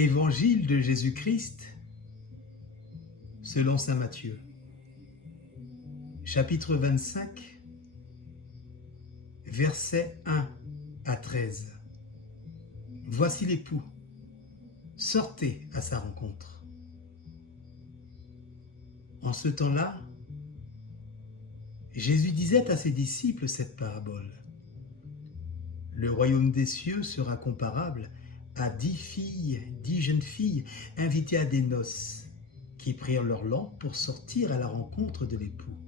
Évangile de Jésus-Christ selon saint Matthieu, chapitre 25, versets 1 à 13. Voici l'époux, sortez à sa rencontre. En ce temps-là, Jésus disait à ses disciples cette parabole. Le royaume des cieux sera comparable à 10 jeunes filles invitées à des noces, qui prirent leurs lampes pour sortir à la rencontre de l'époux.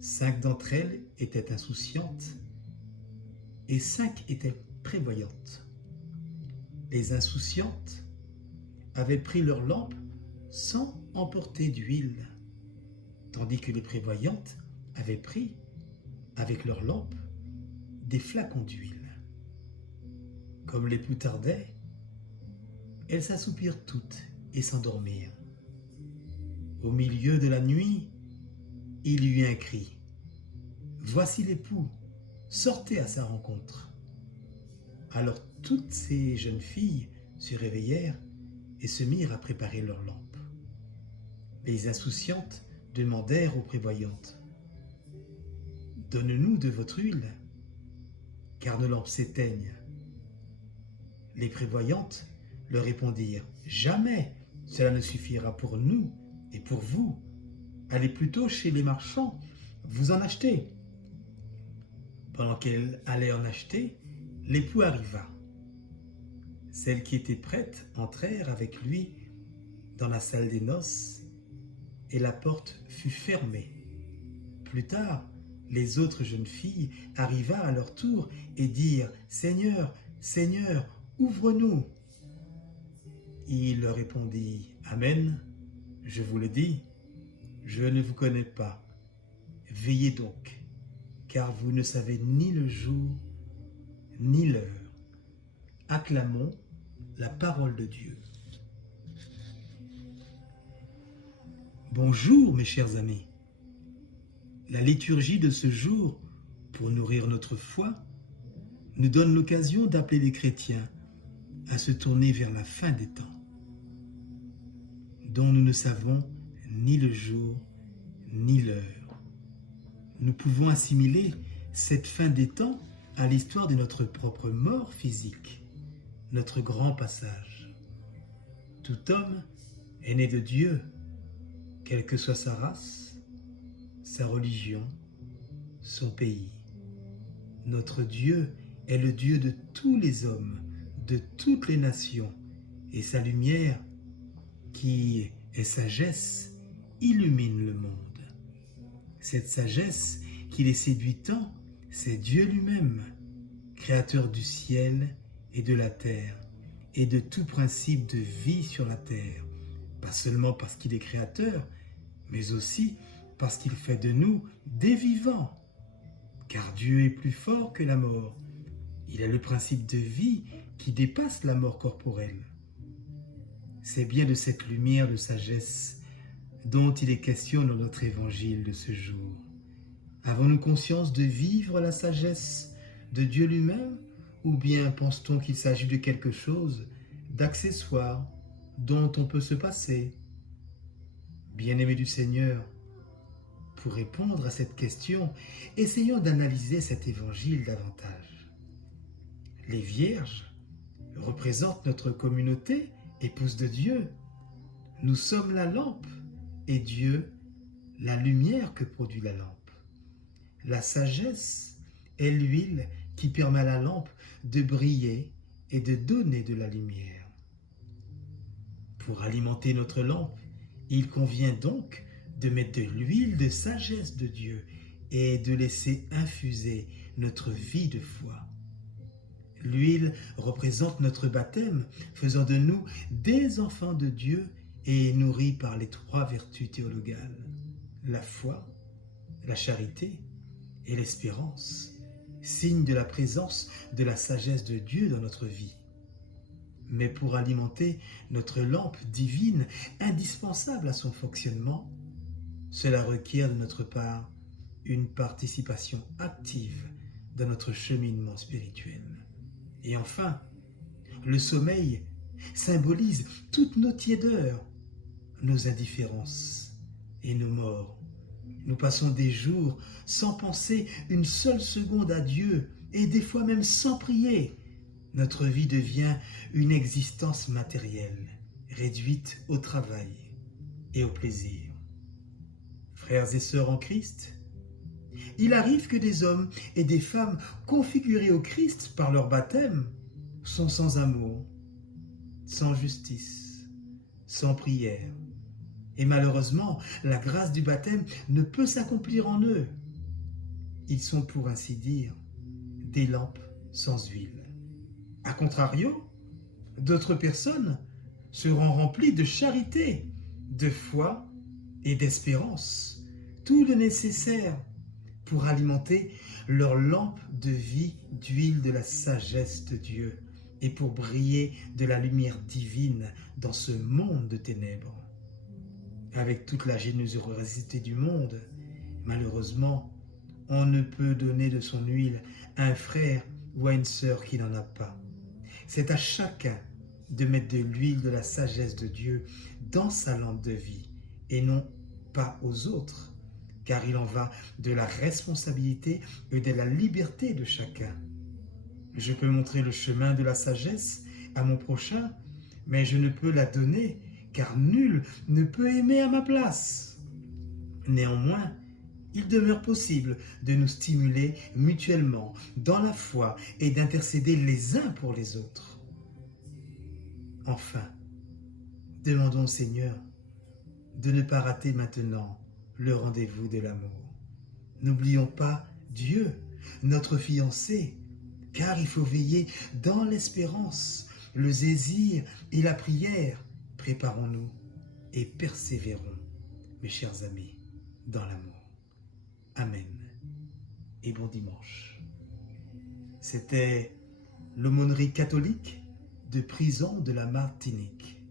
5 d'entre elles étaient insouciantes et 5 étaient prévoyantes. Les insouciantes avaient pris leurs lampes sans emporter d'huile, tandis que les prévoyantes avaient pris, avec leurs lampes, des flacons d'huile. Comme l'époux tardait, elles s'assoupirent toutes et s'endormirent. Au milieu de la nuit, il y eut un cri. Voici l'époux, sortez à sa rencontre. Alors toutes ces jeunes filles se réveillèrent et se mirent à préparer leurs lampes. Les insouciantes demandèrent aux prévoyantes. Donne-nous de votre huile, car nos lampes s'éteignent. Les prévoyantes leur répondirent, jamais cela ne suffira pour nous et pour vous. Allez plutôt chez les marchands, vous en achetez. Pendant qu'elle allait en acheter, l'époux arriva. Celles qui étaient prêtes entrèrent avec lui dans la salle des noces et la porte fut fermée. Plus tard, les autres jeunes filles arrivèrent à leur tour et dirent « Seigneur, Seigneur, ouvre-nous !» Il leur répondit « Amen, je vous le dis, je ne vous connais pas. Veillez donc, car vous ne savez ni le jour, ni l'heure. » Acclamons la parole de Dieu. Bonjour mes chers amis. La liturgie de ce jour, pour nourrir notre foi, nous donne l'occasion d'appeler les chrétiens à se tourner vers la fin des temps, dont nous ne savons ni le jour ni l'heure. Nous pouvons assimiler cette fin des temps à l'histoire de notre propre mort physique, notre grand passage. Tout homme est né de Dieu, quelle que soit sa race, sa religion, son pays. Notre Dieu est le Dieu de tous les hommes, de toutes les nations, et sa lumière, qui est sagesse, illumine le monde. Cette sagesse qui les séduit tant, c'est Dieu lui-même, créateur du ciel et de la terre, et de tout principe de vie sur la terre, pas seulement parce qu'il est créateur, mais aussi parce qu'il fait de nous des vivants. Car Dieu est plus fort que la mort. Il a le principe de vie qui dépasse la mort corporelle. C'est bien de cette lumière de sagesse dont il est question dans notre évangile de ce jour. Avons-nous conscience de vivre la sagesse de Dieu lui-même, ou bien pense-t-on qu'il s'agit de quelque chose d'accessoire dont on peut se passer? Bien-aimés du Seigneur, pour répondre à cette question, essayons d'analyser cet évangile davantage. Les vierges représentent notre communauté, épouse de Dieu. Nous sommes la lampe et Dieu, la lumière que produit la lampe. La sagesse est l'huile qui permet à la lampe de briller et de donner de la lumière. Pour alimenter notre lampe, il convient donc de mettre de l'huile de sagesse de Dieu et de laisser infuser notre vie de foi. L'huile représente notre baptême, faisant de nous des enfants de Dieu et nourris par les 3 vertus théologales, la foi, la charité et l'espérance, signe de la présence de la sagesse de Dieu dans notre vie. Mais pour alimenter notre lampe divine, indispensable à son fonctionnement, cela requiert de notre part une participation active dans notre cheminement spirituel. Et enfin, le sommeil symbolise toutes nos tiédeurs, nos indifférences et nos morts. Nous passons des jours sans penser une seule seconde à Dieu et des fois même sans prier. Notre vie devient une existence matérielle, réduite au travail et au plaisir. Frères et sœurs en Christ, il arrive que des hommes et des femmes configurés au Christ par leur baptême sont sans amour, sans justice, sans prière. Et malheureusement, la grâce du baptême ne peut s'accomplir en eux. Ils sont, pour ainsi dire, des lampes sans huile. A contrario, d'autres personnes seront remplies de charité, de foi et d'espérance, tout le nécessaire pour alimenter leur lampe de vie d'huile de la sagesse de Dieu et pour briller de la lumière divine dans ce monde de ténèbres. Avec toute la générosité du monde, malheureusement, on ne peut donner de son huile à un frère ou à une sœur qui n'en a pas. C'est à chacun de mettre de l'huile de la sagesse de Dieu dans sa lampe de vie et non pas aux autres, car il en va de la responsabilité et de la liberté de chacun. Je peux montrer le chemin de la sagesse à mon prochain, mais je ne peux la donner, car nul ne peut aimer à ma place. Néanmoins, il demeure possible de nous stimuler mutuellement dans la foi et d'intercéder les uns pour les autres. Enfin, demandons au Seigneur de ne pas rater maintenant le rendez-vous de l'amour. N'oublions pas Dieu, notre fiancé, car il faut veiller dans l'espérance, le désir et la prière. Préparons-nous et persévérons, mes chers amis, dans l'amour. Amen et bon dimanche. C'était l'aumônerie catholique de prison de la Martinique.